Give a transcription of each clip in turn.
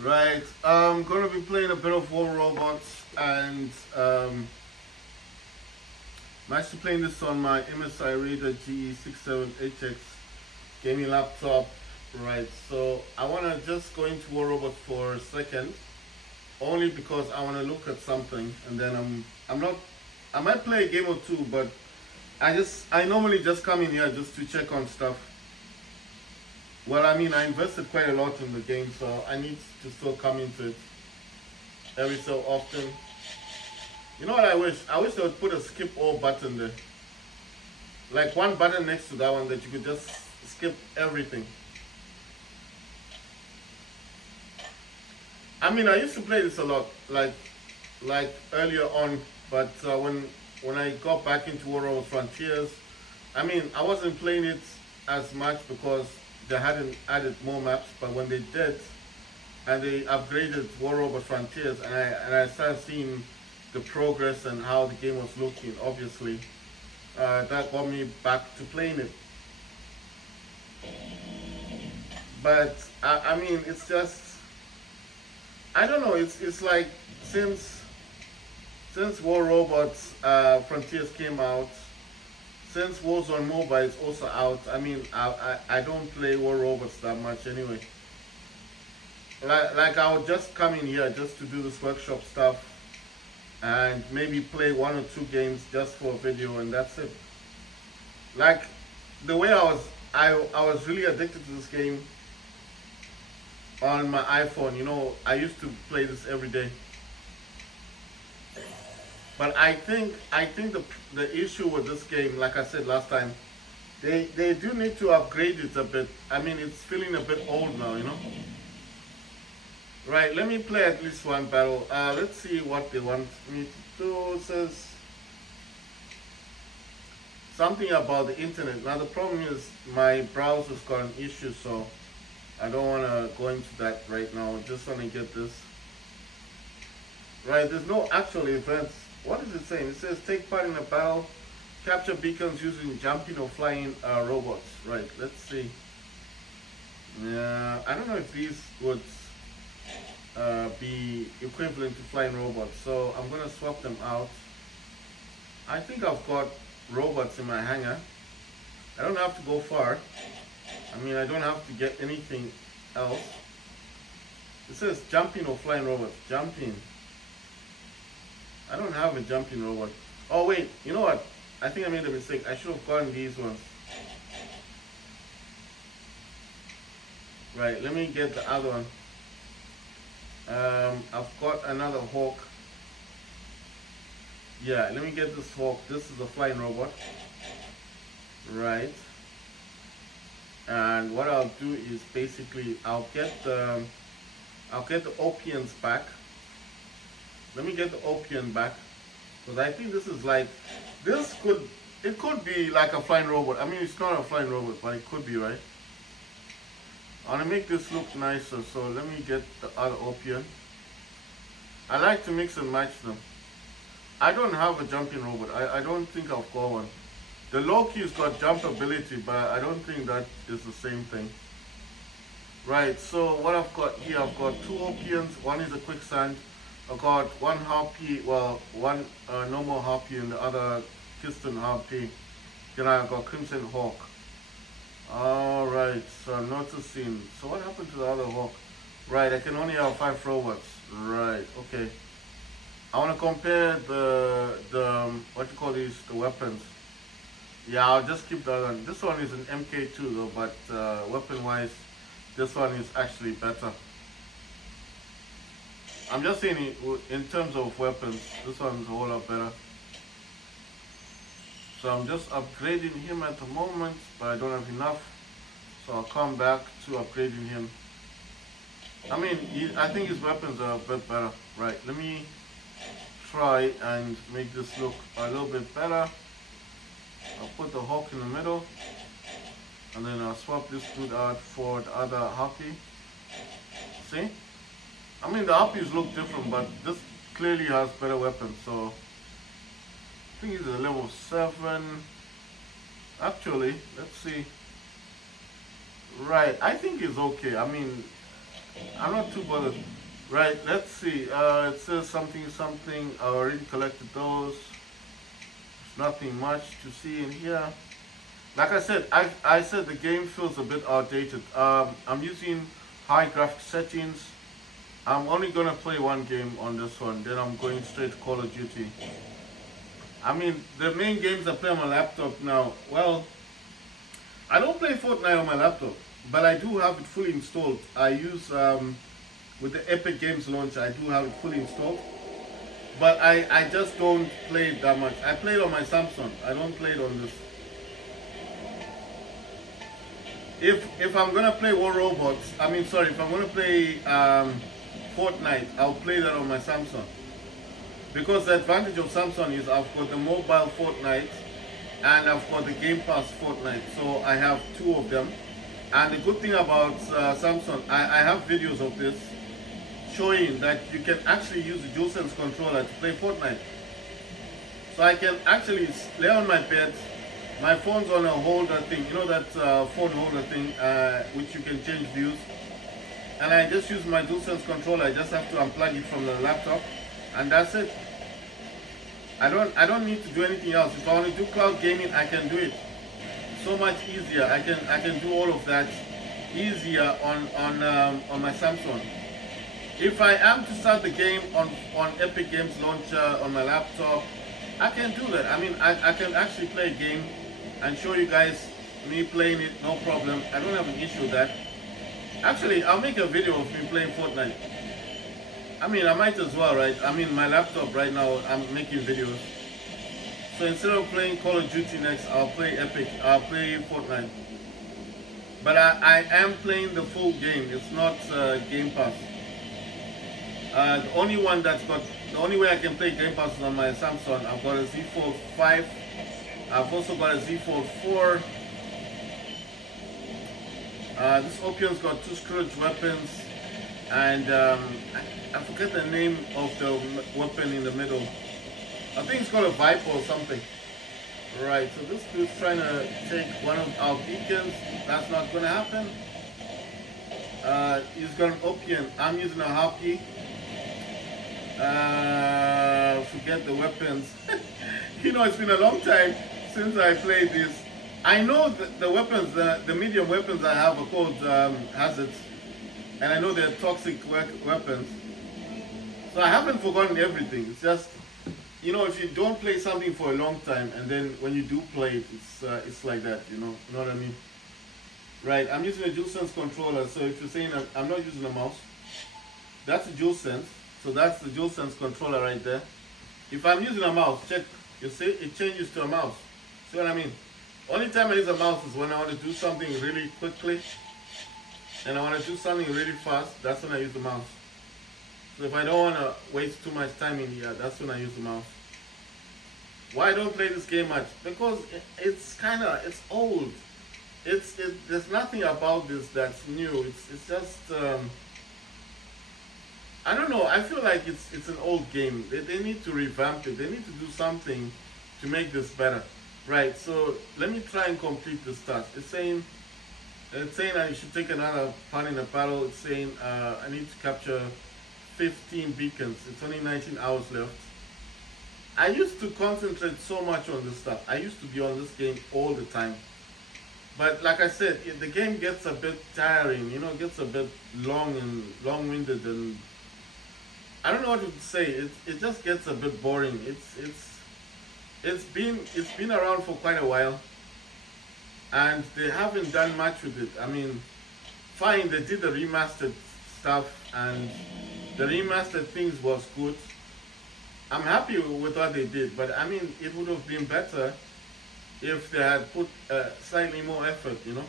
Right, I'm gonna be playing a bit of War Robots, and I'm actually playing this on my MSI Reader GE67HX gaming laptop. Right, so I wanna just go into War Robots for a second, only because I wanna look at something, and then I'm not. I might play a game or two, but I normally just come in here just to check on stuff. Well, I mean, I invested quite a lot in the game, so I need to still come into it every so often. You know what I wish? I wish they would put a skip all button there. Like one button next to that one that you could just skip everything. I mean, I used to play this a lot, like earlier on, but when I got back into War of Frontiers, I mean, I wasn't playing it as much because they hadn't added more maps, but when they did, and they upgraded War Over Frontiers, and I started seeing the progress and how the game was looking, obviously, that got me back to playing it. But I mean, it's just, I don't know, it's like since War Robots Frontiers came out, since Warzone Mobile is also out, I mean, I don't play War Robots that much anyway. Like I'll just come in here just to do this workshop stuff and maybe play one or two games just for a video, and that's it. Like the way I was really addicted to this game on my iPhone. You know, I used to play this every day. But I think the issue with this game, like I said last time, they do need to upgrade it a bit. I mean, it's feeling a bit old now, you know. Right, let me play at least one battle. Let's see what they want me to do. It says something about the internet. Now the problem is my browser's got an issue, so I don't want to go into that right now. I just want to get this. Right, there's no actual events. What is it saying? It says take part in a battle, capture beacons using jumping or flying robots. Right, let's see. Yeah, I don't know if these would be equivalent to flying robots, so I'm gonna swap them out. I think I've got robots in my hangar. I don't have to go far. I mean, I don't have to get anything else. It says jumping or flying robots. Jumping. I don't have a jumping robot. Oh wait, you know what? I think I made a mistake. I should have gotten these ones. Right, let me get the other one. I've got another hawk. Yeah, let me get this hawk. This is a flying robot. Right. And what I'll do is basically I'll get the Opians back. Let me get the Opian back, because I think this is like, it could be like a flying robot. I mean, it's not a flying robot, but it could be, right? I want to make this look nicer, so let me get the other Opian. I like to mix and match them. I don't have a jumping robot. I don't think I've got one. The Loki's got jump ability, but I don't think that is the same thing. Right, so what I've got here, I've got two Opians. One is a quicksand. I've got one harpy, well, one normal harpy and the other Kiston harpy. Then I've got Crimson Hawk. Alright, so I'm noticing. So what happened to the other hawk? Right, I can only have 5 robots. Right, okay. I want to compare the what you call these, the weapons. Yeah, I'll just keep the other one. This one is an MK2 though, but weapon wise, this one is actually better. I'm just saying in terms of weapons, this one's a whole lot better. So I'm just upgrading him at the moment, but I don't have enough. So I'll come back to upgrading him. I mean, I think his weapons are a bit better. Right, let me try and make this look a little bit better. I'll put the hawk in the middle, and then I'll swap this dude out for the other harpy. See? I mean, the harpies look different, but this clearly has better weapons, so I think he's a level 7. Actually, let's see. Right, I think he's okay. I mean, I'm not too bothered. Right, let's see. It says something. I already collected those. There's nothing much to see in here. Like I said, I said the game feels a bit outdated. I'm using high graphics settings. I'm only gonna play one game on this one, then I'm going straight to Call of Duty. I mean, the main games I play on my laptop now, well, I don't play Fortnite on my laptop, but I do have it fully installed. I use, with the Epic Games launcher, I do have it fully installed. But I just don't play it that much. I play it on my Samsung. I don't play it on this. If I'm gonna play War Robots, if I'm gonna play Fortnite, I'll play that on my Samsung. Because the advantage of Samsung is I've got the mobile Fortnite and I've got the Game Pass Fortnite. So I have two of them. And the good thing about Samsung, I have videos of this showing that you can actually use the DualSense controller to play Fortnite. So I can actually lay on my bed, my phone's on a holder thing, you know that phone holder thing, which you can change views. And I just use my DualSense controller. I just have to unplug it from the laptop, and that's it. I don't need to do anything else. If I want to do cloud gaming, I can do it so much easier. I can do all of that easier on my Samsung. If I am to start the game on Epic Games Launcher on my laptop, I can do that. I mean, I can actually play a game and show you guys me playing it, no problem. I don't have an issue with that. Actually, I'll make a video of me playing Fortnite. I mean, I might as well, right? I mean, my laptop right now, I'm making videos. So instead of playing Call of Duty next, I'll play Fortnite. But I am playing the full game. It's not Game Pass. The only way I can play Game Pass is on my Samsung. I've got a Z Fold 5. I've also got a Z Fold 4. This Opion's got 2 Scourge weapons, and I forget the name of the weapon in the middle. I think it's called a Viper or something. Right, so this dude's trying to take one of our beacons. That's not going to happen. He's got an Opion. I'm using a Harpy. Forget the weapons. You know, it's been a long time since I played this. I know that the weapons, the medium weapons I have are called hazards, and I know they're toxic weapons. So I haven't forgotten everything. It's just, you know, if you don't play something for a long time, and then when you do play it, it's like that, you know what I mean? Right, I'm using a DualSense controller, so if you're saying I'm not using a mouse, that's a DualSense, so that's the DualSense controller right there. If I'm using a mouse, check, you see, it changes to a mouse. See what I mean? Only time I use a mouse is when I want to do something really quickly, and I want to do something really fast, that's when I use the mouse. So if I don't want to waste too much time in here, that's when I use the mouse. Why I don't play this game much? Because it's old. There's nothing about this that's new. It's just, I don't know, I feel like it's an old game. They need to revamp it. They need to do something to make this better. Right, so let me try and complete this task. It's saying I should take another part in the battle. It's saying I need to capture 15 beacons. It's only 19 hours left. I used to concentrate so much on this stuff. I used to be on this game all the time. But like I said, the game gets a bit tiring, you know, it gets a bit long-winded, and I don't know what to say. It just gets a bit boring. It's been around for quite a while, and they haven't done much with it. I mean, fine, they did the remastered stuff, and the remastered things was good. I'm happy with what they did, but I mean, it would have been better if they had put slightly more effort, you know.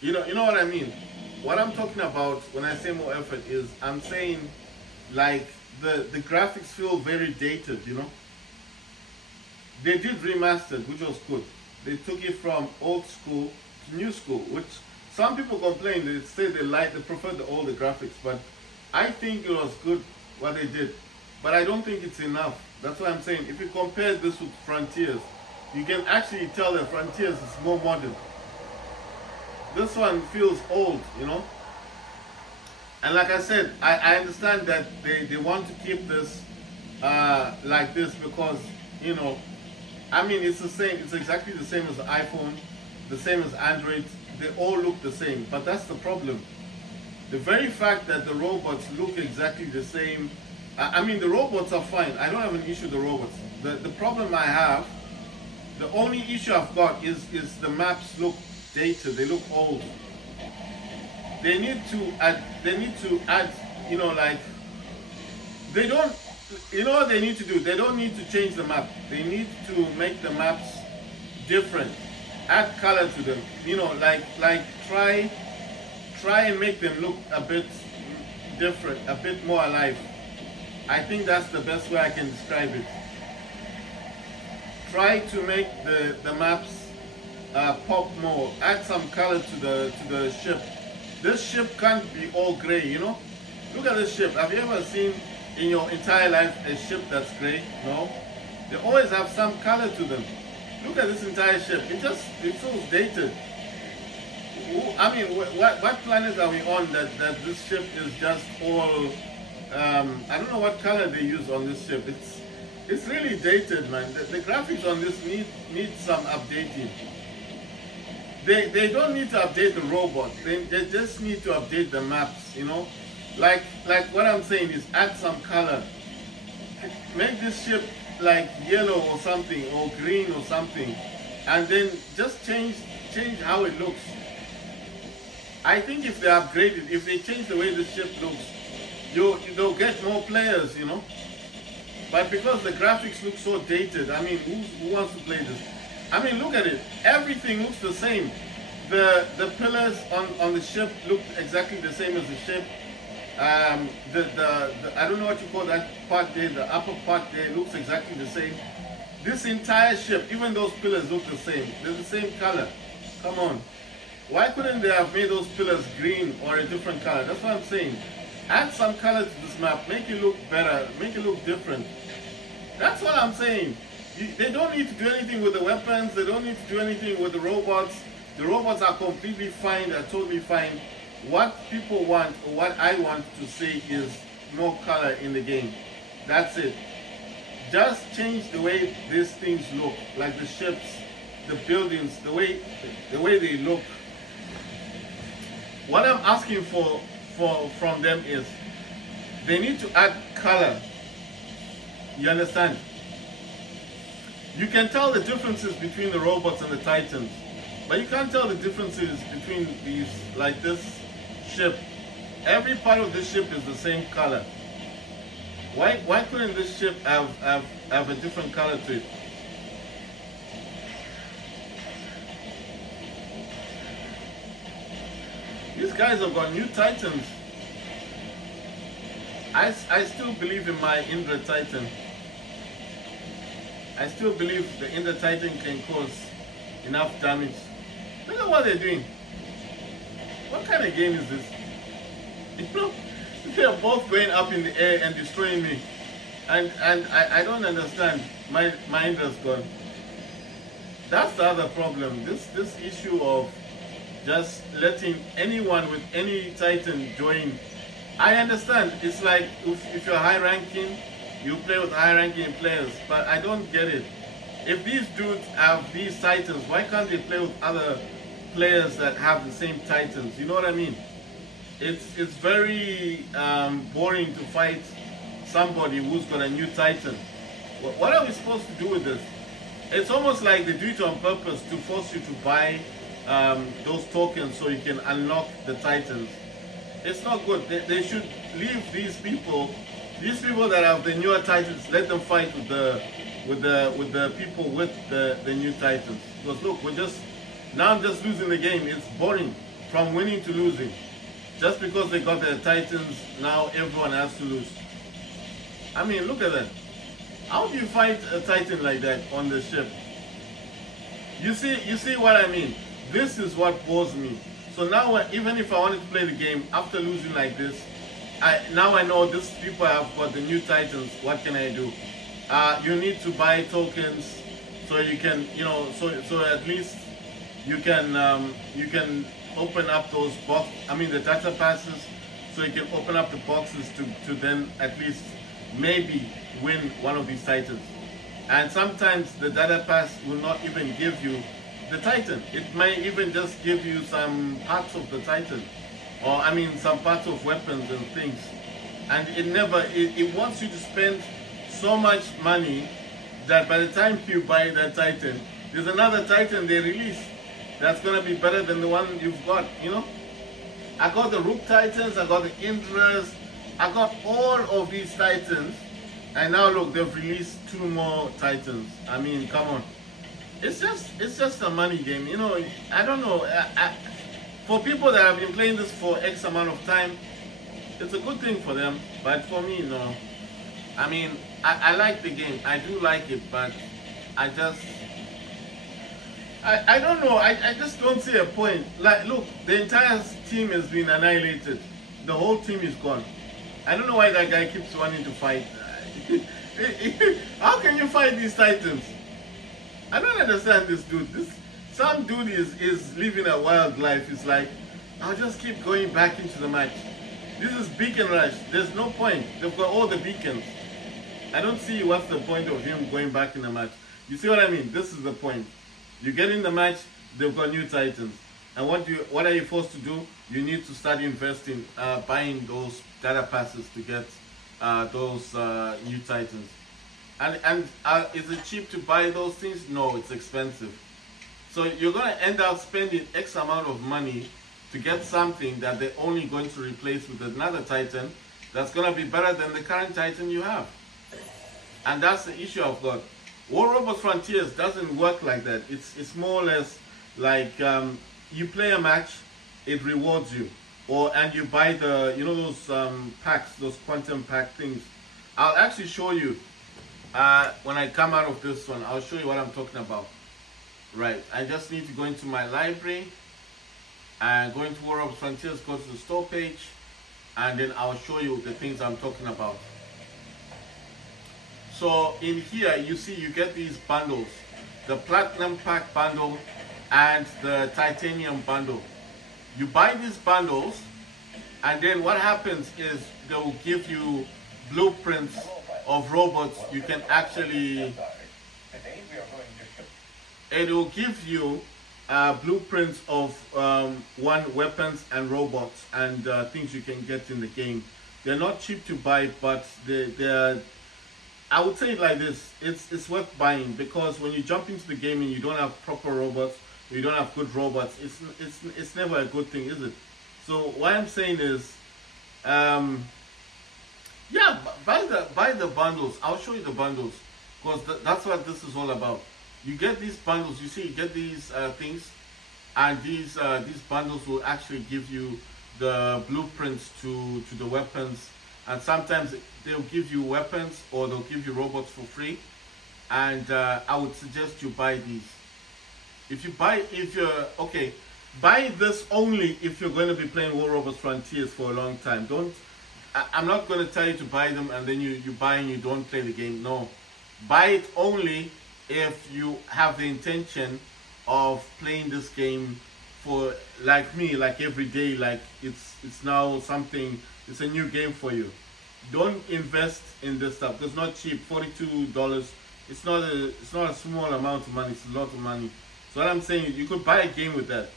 You know what I mean? What I'm talking about when I say more effort is, I'm saying like the graphics feel very dated, you know. They did remastered, which was good. They took it from old school to new school, which some people complain, they say they prefer the older graphics, but I think it was good what they did. But I don't think it's enough. That's why I'm saying, if you compare this with Frontiers, you can actually tell that Frontiers is more modern. This one feels old, you know. And like I said, I understand that they want to keep this like this because, you know, I mean, it's the same. It's exactly the same as the iPhone, the same as Android. They all look the same. But that's the problem. The very fact that the robots look exactly the same. I mean, the robots are fine. I don't have an issue with the robots. The problem I have, the only issue I've got is the maps look dated. They look old. They need to add, you know, like, they don't, you know what they need to do? They don't need to change the map. They need to make the maps different. Add color to them. You know, like try and make them look a bit different, a bit more alive. I think that's the best way I can describe it. Try to make the maps pop more. Add some color to the ship. This ship can't be all gray, you know? Look at this ship. Have you ever seen in your entire life a ship that's gray? No? They always have some color to them. Look at this entire ship. It feels dated. I mean, what planet are we on that this ship is just all, I don't know what color they use on this ship. It's really dated, man. The graphics on this need some updating. They don't need to update the robots. They just need to update the maps, you know? Like what I'm saying is add some color. Make this ship like yellow or something, or green or something. And then just change how it looks. I think if they upgrade it, if they change the way the ship looks, they'll get more players, you know? But because the graphics look so dated, I mean, who wants to play this? I mean, look at it. Everything looks the same. The pillars on the ship look exactly the same as the ship. I don't know what you call that part there. The upper part there looks exactly the same. This entire ship, even those pillars look the same. They're the same color. Come on. Why couldn't they have made those pillars green or a different color? That's what I'm saying. Add some color to this map. Make it look better. Make it look different. That's what I'm saying. They don't need to do anything with the weapons. They don't need to do anything with the robots. The robots are completely fine. They're totally fine. What people want, or what I want to see, is more color in the game. That's it. Just change the way these things look, like the ships, the buildings, the way they look. What I'm asking from them is they need to add color. You understand? You can tell the differences between the robots and the Titans, but you can't tell the differences between these, like this ship. Every part of this ship is the same color. Why couldn't this ship have a different color to it? These guys have got new Titans. I still believe in my Indra Titan. I still believe the Indra Titan can cause enough damage. Look at what they're doing. What kind of game is this? You know, they're both going up in the air and destroying me. And I don't understand. My Indra's gone. That's the other problem. This issue of just letting anyone with any Titan join. I understand. It's like if you're high ranking, you play with high ranking players, but I don't get it. If these dudes have these Titans, why can't they play with other players that have the same Titans? You know what I mean? It's very boring to fight somebody who's got a new Titan. What are we supposed to do with this? It's almost like they do it on purpose to force you to buy those tokens so you can unlock the Titans. It's not good. They should leave these people that have the newer Titans, let them fight with the people with the new Titans. Because look, now I'm just losing the game. It's boring from winning to losing. Just because they got their Titans, now everyone has to lose. I mean, look at that. How do you fight a Titan like that on the ship? You see what I mean? This is what bores me. So now, even if I wanted to play the game after losing like this, now I know these people have got the new Titans. What can I do? You need to buy tokens so you can, so at least you can open up those the data passes so you can open up the boxes to then at least maybe win one of these titans. And sometimes the data pass will not even give you the titan. It may even just give you some parts of the titan, or I mean some parts of weapons and things. And it wants you to spend so much money that by the time you buy that titan, there's another titan they release that's gonna be better than the one you've got, you know? I got the Rook Titans, I got the Indras, I got all of these titans, and now look, they've released 2 more titans. I mean, come on. It's just a money game, you know. I don't know. For people that have been playing this for X amount of time, it's a good thing for them, but for me, no. I mean, I like the game. I do like it, but I don't know. I just don't see a point. Like, look, the entire team has been annihilated. The whole team is gone. I don't know why that guy keeps wanting to fight. How can you fight these titans? I don't understand this dude. Some dude is living a wild life. It's like, I'll just keep going back into the match. This is beacon rush. There's no point. They've got all the beacons. I don't see what's the point of him going back in the match. You see what I mean? This is the point. You get in the match, they've got new titans. And what are you forced to do? You need to start investing, buying those data passes to get those new titans. And is it cheap to buy those things? No, it's expensive. So you're going to end up spending X amount of money to get something that they're only going to replace with another titan that's going to be better than the current titan you have. And that's the issue I've got. War Robots Frontiers doesn't work like that. It's more or less like you play a match, it rewards you, and you buy the, you know, those packs, those quantum pack things. I'll actually show you when I come out of this one. I'll show you what I'm talking about. Right, I just need to go into my library and go into War Robots Frontiers, go to the store page, and then I'll show you the things I'm talking about. So in here, you see you get these bundles, the Platinum Pack bundle and the Titanium bundle. You buy these bundles, and then what happens is they will give you blueprints of robots. You can actually, it will give you blueprints of weapons and robots and things you can get in the game. They're not cheap to buy, but they're I would say it like this, it's worth buying, because when you jump into the game and you don't have proper robots, or you don't have good robots, it's never a good thing, is it? So what I'm saying is, yeah, buy the bundles. I'll show you the bundles, because that's what this is all about. You get these bundles, you see, you get these things, and these bundles will actually give you the blueprints to the weapons. And sometimes they'll give you weapons or they'll give you robots for free. And I would suggest you buy these. Buy this only if you're going to be playing War Robots Frontiers for a long time. I'm not going to tell you to buy them and then you buy and you don't play the game. No. Buy it only if you have the intention of playing this game for, like me, like every day, like it's now something. It's a new game for you. Don't invest in this stuff. It's not cheap. $42. It's not a small amount of money. It's a lot of money. So what I'm saying, you could buy a game with that.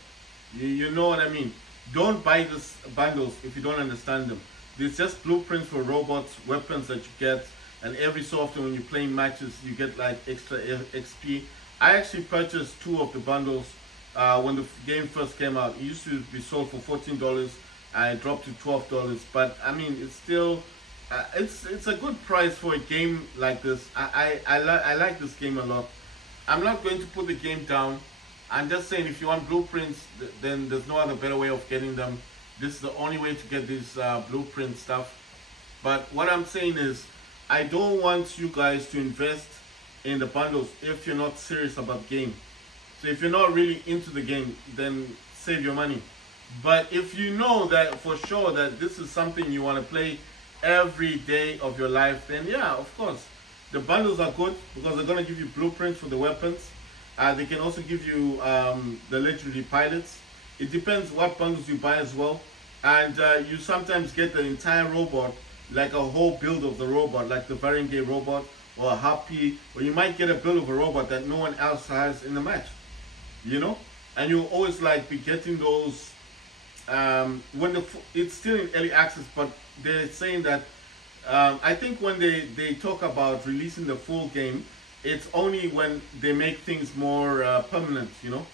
You know what I mean. Don't buy these bundles if you don't understand them. There's just blueprints for robots, weapons that you get, and every so often when you're playing matches, you get like extra XP. I actually purchased 2 of the bundles when the game first came out. It used to be sold for $14. I dropped to $12, but I mean, it's still it's a good price for a game like this. I like this game a lot. I'm not going to put the game down. I'm just saying, if you want blueprints, then there's no other better way of getting them. This is the only way to get this blueprint stuff. But what I'm saying is, I don't want you guys to invest in the bundles if you're not serious about the game. So if you're not really into the game, then save your money. But if you know that for sure that this is something you want to play every day of your life, then yeah, of course. The bundles are good because they're going to give you blueprints for the weapons. They can also give you the legendary pilots. It depends what bundles you buy as well. and you sometimes get the entire robot, like a whole build of the robot, like the Varangue robot or a Happy, or you might get a build of a robot that no one else has in the match, you know. And you always like be getting those when it's still in early access, but they're saying that I think when they talk about releasing the full game, it's only when they make things more permanent, you know.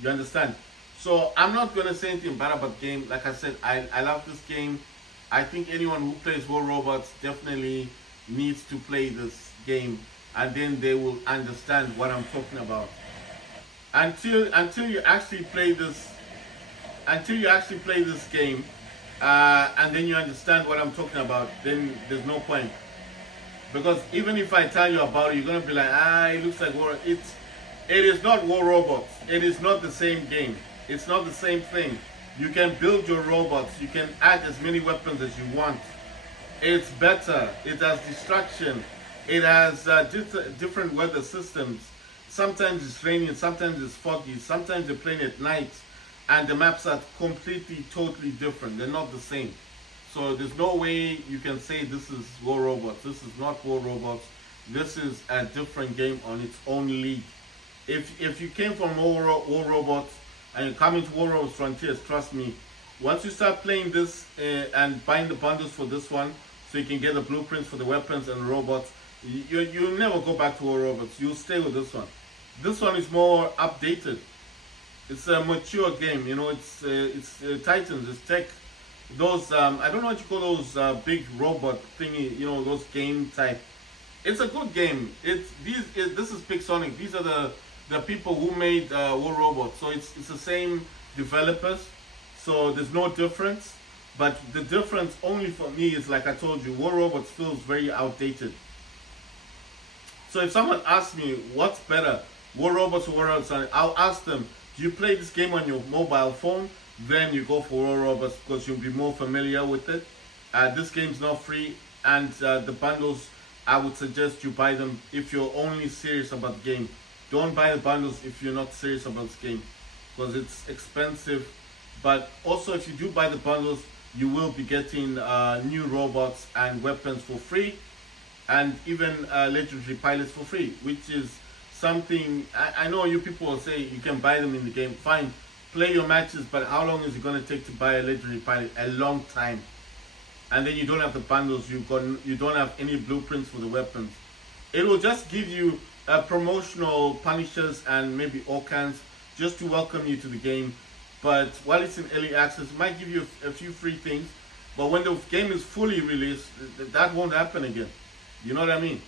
You understand? So I'm not gonna say anything bad about the game. Like I said, I love this game. I think anyone who plays War Robots definitely needs to play this game, and then they will understand what I'm talking about. Until you actually play this, game, and then you understand what I'm talking about, then there's no point. Because even if I tell you about it, you're gonna be like, it looks like War. It is not War Robots. It is not the same game. It's not the same thing. You can build your robots. You can add as many weapons as you want. It's better. It has distraction. It has different weather systems. Sometimes it's raining. Sometimes it's foggy. Sometimes you're playing at night, and the maps are completely, totally different. They're not the same. So there's no way you can say this is War Robots. This is not War Robots. This is a different game on its own league. If you came from War Robots and you come into War Robots Frontiers, trust me, once you start playing this and buying the bundles for this one, so you can get the blueprints for the weapons and the robots, you'll never go back to War Robots. You'll stay with this one. This one is more updated. It's a mature game, you know. It's Titans, it's tech. Those I don't know what you call those big robot thingy, you know, those game type. It's a good game. This is Pixonic. These are the people who made War Robots. So it's the same developers. So there's no difference. But the difference only for me is, like I told you, War Robots feels very outdated. So if someone asks me what's better, War Robots or War Robots, I'll ask them, do you play this game on your mobile phone? Then you go for War Robots because you'll be more familiar with it. This game's not free, and the bundles, I would suggest you buy them if you're only serious about the game. Don't buy the bundles if you're not serious about this game, because it's expensive. But also, if you do buy the bundles, you will be getting new robots and weapons for free, and even legendary pilots for free, which is something I know you people will say you can buy them in the game. Fine, play your matches, but how long is it going to take to buy a legendary pilot? A long time. And then you don't have the bundles, you don't have any blueprints for the weapons. It will just give you promotional punishers and maybe Orcans just to welcome you to the game. But while it's in early access, it might give you a few free things. But when the game is fully released, that won't happen again. You know what I mean?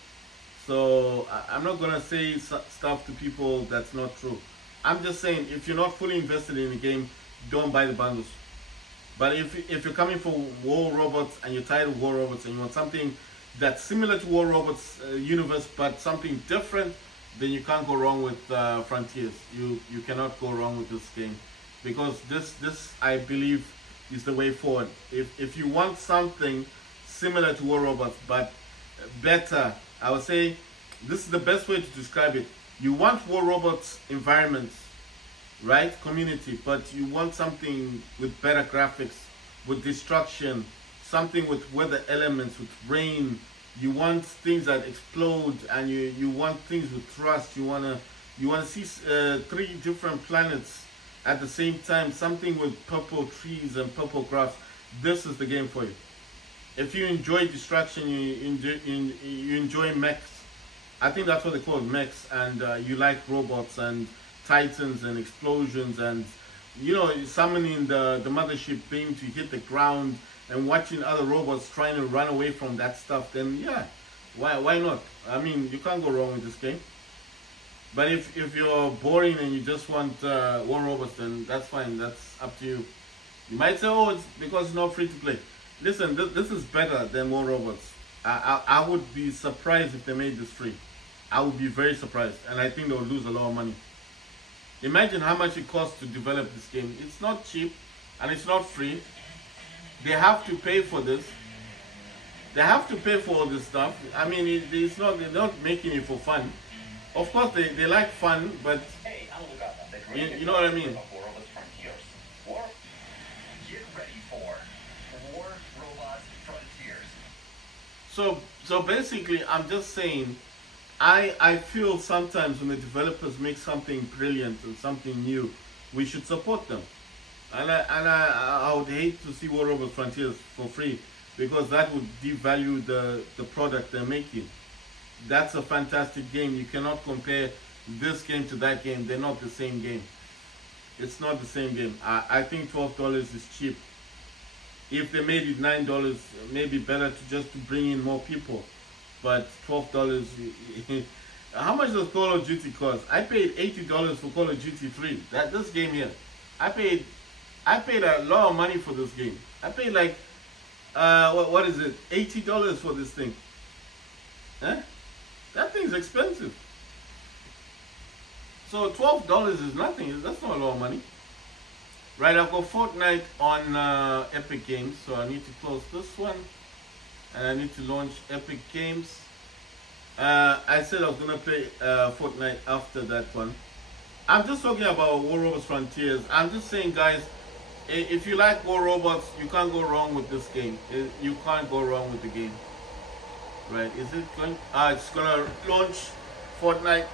So I'm not going to say stuff to people that's not true. I'm just saying, if you're not fully invested in the game, don't buy the bundles. But if you're coming for War Robots and you're tired of War Robots and you want something that's similar to War Robots universe but something different, then you can't go wrong with Frontiers. You cannot go wrong with this game, because this I believe is the way forward. If you want something similar to War Robots but better, I would say this is the best way to describe it. You want War Robots environments, right? Community, but you want something with better graphics, with destruction, something with weather elements, with rain. You want things that explode, and you want things with thrust. You wanna see 3 different planets at the same time, something with purple trees and purple grass. This is the game for you. If you enjoy destruction, you enjoy mechs. I think that's what they call it, mechs, and you like robots and titans and explosions, and you know, summoning the mothership beam to hit the ground and watching other robots trying to run away from that stuff, then yeah, why not? I mean, you can't go wrong with this game. But if you're boring and you just want War Robots, then that's fine. That's up to you. You might say, oh, it's because it's not free to play. Listen, this is better than War Robots. I would be surprised if they made this free. I would be very surprised, and I think they would lose a lot of money. Imagine how much it costs to develop this game. It's not cheap, and it's not free. They have to pay for this. They have to pay for all this stuff. I mean, they're not making it for fun. Of course, they like fun, but you know what I mean. So basically, I'm just saying, I feel sometimes when the developers make something brilliant and something new, we should support them. And I would hate to see War Robots Frontiers for free, because that would devalue the product they're making. That's a fantastic game. You cannot compare this game to that game. They're not the same game. It's not the same game. I think $12 is cheap. If they made it $9, maybe better to just to bring in more people. But $12, how much does Call of Duty cost? I paid $80 for Call of Duty 3. This game here, I paid a lot of money for this game. I paid like what is it, $80 for this thing. Huh? That thing's expensive. So $12 is nothing. That's not a lot of money. Right, I've got Fortnite on Epic Games, so I need to close this one. And I need to launch Epic Games. I said I was going to play Fortnite after that one. I'm just talking about War Robots Frontiers. I'm just saying, guys, if you like War Robots, you can't go wrong with this game. You can't go wrong with the game. Right, is it going? It's going to launch Fortnite.